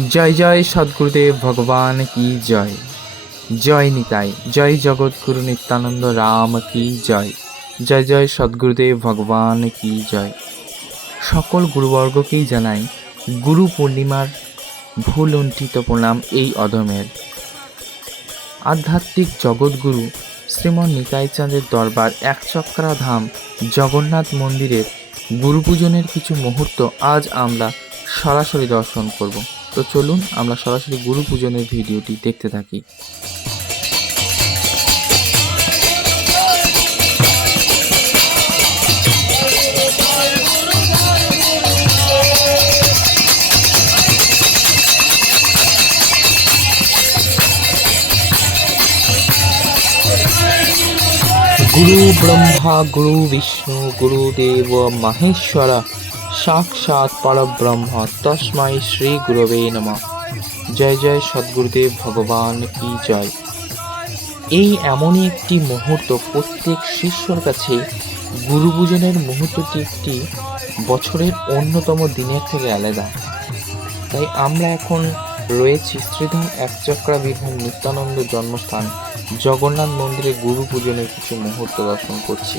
জয় জয় সদ্গুরুদেব ভগবান কি জয়। জয় নিতাই, জয় জগৎগুরু নিত্যানন্দ রাম কি জয়। জয় জয় সদ্গুরুদেব ভগবান কি জয়। সকল গুরুবর্গকেই জানাই গুরু পূর্ণিমার ভুল লুণ্ঠিত প্রণাম এই অধমের। আধ্যাত্মিক জগৎগুরু শ্রীমন নিতাই চাঁদের দরবার একচক্রা ধাম জগন্নাথ মন্দিরের গুরু পূজনের কিছু মুহূর্ত আজ আমরা সরাসরি দর্শন করব। তো চলুন আমরা সরাসরি গুরু পূজনের ভিডিওটি দেখতে থাকি। গুরু ব্রহ্মা, গুরু বিষ্ণু, গুরুদেব, মহেশ্বর সাক্ষাৎ পরব্রহ্ম। তস্মাই শ্রী গুরবে নমঃ। জয় জয় সদ্গুরুদেব ভগবান কি জয়। এই এমনই একটি মুহূর্ত প্রত্যেক শিষ্যর কাছে গুরু পূজনের মুহূর্তটি একটি বছরের অন্যতম দিনের থেকে আলাদা। তাই আমরা এখন রয়েছি শ্রীধাম একচক্রা বিভূম নিত্যানন্দ জন্মস্থান, জগন্নাথ মন্দিরে গুরু পূজনের কিছু মুহূর্ত দর্শন করছি।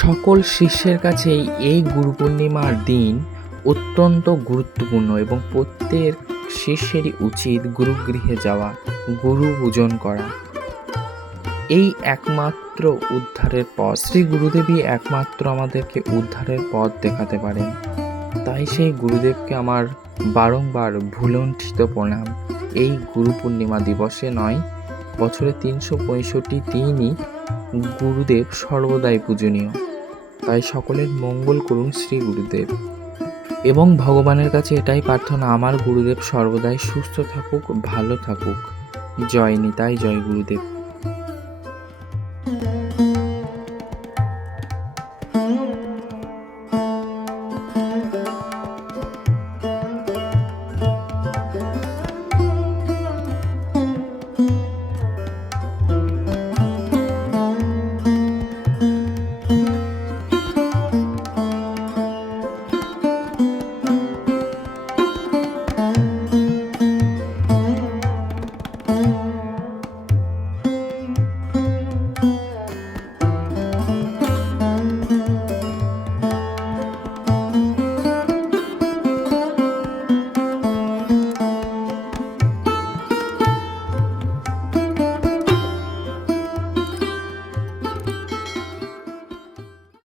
সকল শিষ্যের কাছেই এই গুরু পূর্ণিমার দিন অত্যন্ত গুরুত্বপূর্ণ এবং প্রত্যেক শিষ্যেরই উচিত গুরুগৃহে যাওয়া, গুরু পূজন করা। এই একমাত্র উদ্ধারের পথ, শ্রী গুরুদেবই একমাত্র আমাদেরকে উদ্ধারের পথ দেখাতে পারেন। তাই সেই গুরুদেবকে আমার বারংবার ভুলণ্ঠিত প্রণাম। এই গুরু পূর্ণিমা দিবসে নয়, বছরে তিনশো পঁয়ষট্টি দিনই গুরুদেব সর্বদাই পূজনীয়। তাই সকলের মঙ্গল করুন শ্রী গুরুদেব। এবং ভগবানের কাছে এটাই প্রার্থনা, আমার গুরুদেব সর্বদাই সুস্থ থাকুক, ভালো থাকুক। জয় নিতাই জয় গুরুদেব।